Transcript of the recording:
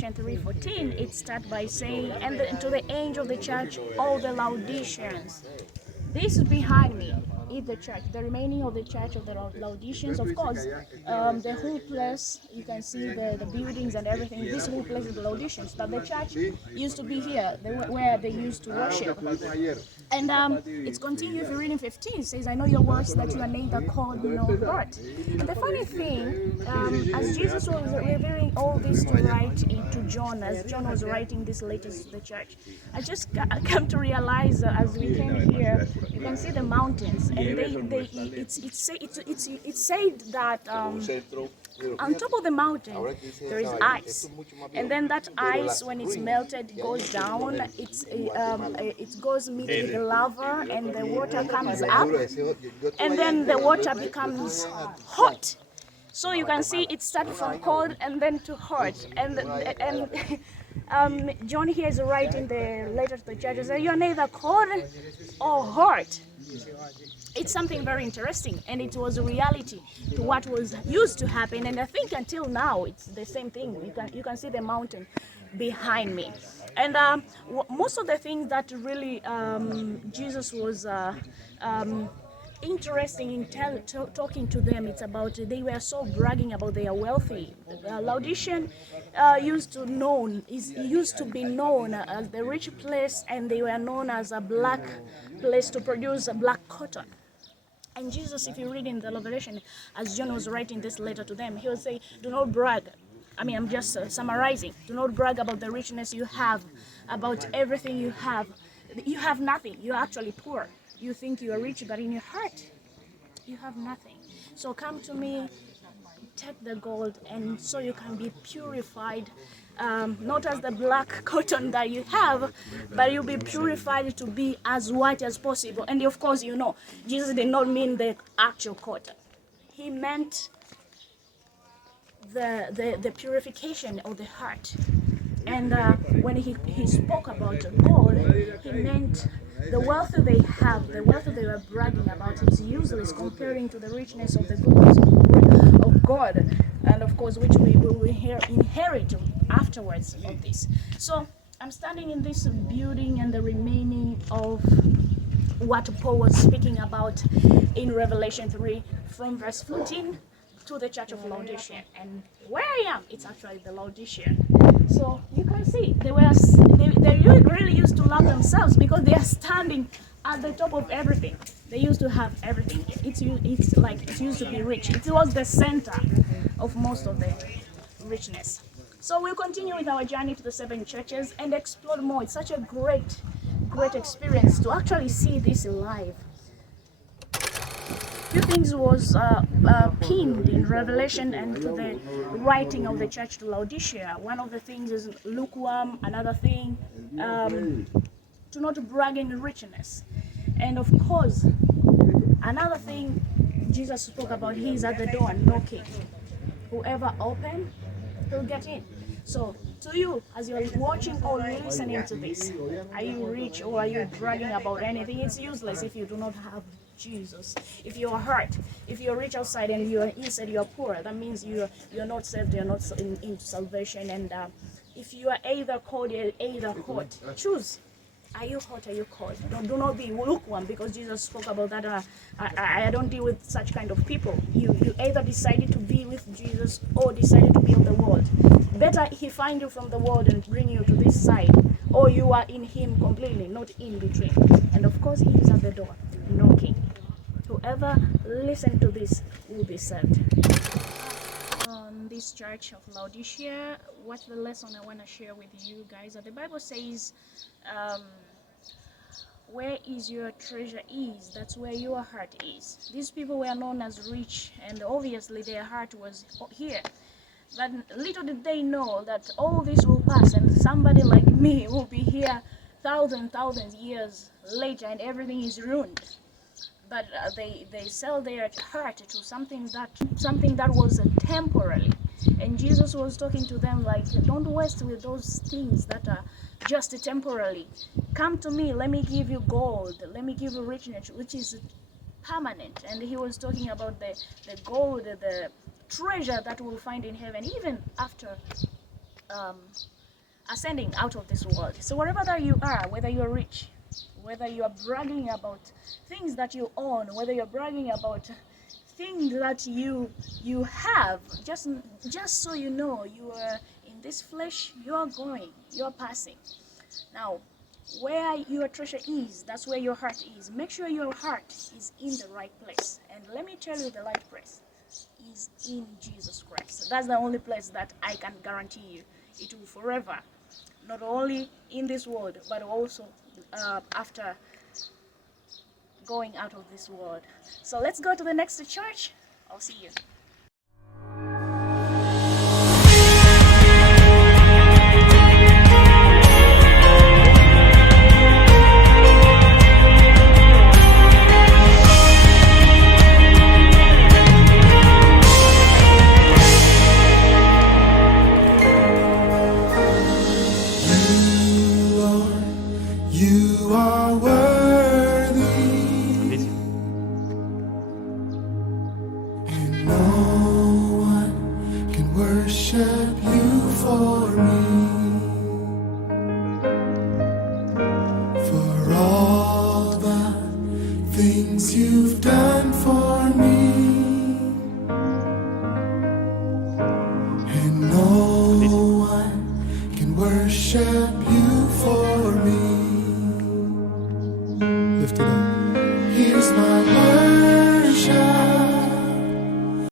Revelation 3:14, it starts by saying, and to the angel of the church, all the Laodiceans. This is behind me is the church, the remaining of the church of the Laodiceans. Of course, the whole place, you can see the buildings and everything. This whole place is the Laodiceans, but the church used to be here, where they used to worship. And it's continued. If you read in 15, it says, I know your works, that you are neither cold nor hot. And the funny thing, as Jesus was revealing all this to write to John, as John was writing this letter to the church, I just come to realize as we came here, you can see the mountains, and it's said that on top of the mountain there is ice, and then that ice, when it's melted, goes down. It goes meet with the lava, and the water comes up, and then the water becomes hot. So you can see it started from cold and then to hot, and John here is writing the letter to the church, says, "You are neither cold or hot." It's something very interesting, and it was a reality to what was used to happen. And I think until now it's the same thing. You can see the mountain behind me, and most of the things that really Jesus was interesting in talking to them, it's about they were so bragging about their wealthy. Laodicean used to be known as the rich place, and they were known as a black place to produce a black cotton. And Jesus, if you read in the Revelation, as John was writing this letter to them, he would say, do not brag. I mean, I'm just summarizing. Do not brag about the richness you have, about everything you have. You have nothing. You're actually poor. You think you are rich, but in your heart, you have nothing. So come to me, take the gold, and so you can be purified, not as the black cotton that you have, but you'll be purified to be as white as possible. And of course, you know, Jesus did not mean the actual cotton. He meant the purification of the heart. And when he spoke about gold, he meant the wealth they have, the wealth they were bragging about, is useless comparing to the richness of the goodness of God, and of course which we will inherit afterwards of this. So I'm standing in this building, and the remaining of what Paul was speaking about in Revelation 3 from verse 14 to the church of Laodicea. And where I am, it's actually the Laodicea. So you can see they really used to love themselves, because they are standing at the top of everything. They used to have everything. It's like it used to be rich. It was the center of most of the richness. So we'll continue with our journey to the 7 churches and explore more. It's such a great experience to actually see this live. Few things was pinned in Revelation and to the writing of the church to Laodicea. One of the things is lukewarm. Another thing, to not brag in richness. And of course, another thing Jesus spoke about, he is at the door knocking. Whoever open, he'll get in. So to you, as you're watching or listening to this, are you rich or are you bragging about anything? It's useless if you do not have Jesus. If you are hurt, if you're rich outside and you're inside you're poor, that means you're not saved, you're not into salvation. And if you are either cold or either hot, choose. Are you hot? Are you cold? Do not be lukewarm, because Jesus spoke about that. I don't deal with such kind of people. You either decided to be with Jesus or decided to be of the world. Better he find you from the world and bring you to this side, or you are in him completely, not in between. And of course, he is at the door knocking. Whoever listen to this will be saved. On this church of Laodicea, what's the lesson I want to share with you guys? The Bible says, where is your treasure is, that's where your heart is. These people were known as rich, and obviously their heart was here. But little did they know that all this will pass, and somebody like me will be here thousands years later, and everything is ruined. But they sell their heart to something that was temporary. And Jesus was talking to them like, don't waste with those things that are just temporarily. Come to me, let me give you gold, let me give you richness, which is permanent. And he was talking about the gold, the treasure that we'll find in heaven, even after ascending out of this world. So wherever that you are, whether you're rich, whether you are bragging about things that you own, whether you're bragging about things that you have, just so you know, you are in this flesh, you are going, you are passing. Now, where your treasure is, that's where your heart is. Make sure your heart is in the right place. And let me tell you, the right place is in Jesus Christ. That's the only place that I can guarantee you it will forever, not only in this world, but also after going out of this world. So let's go to the next church. I'll see you. You are worthy, and no one can worship you for me. For all the things you've done for me, and no one can worship you for me. Lift it up. Here's my life.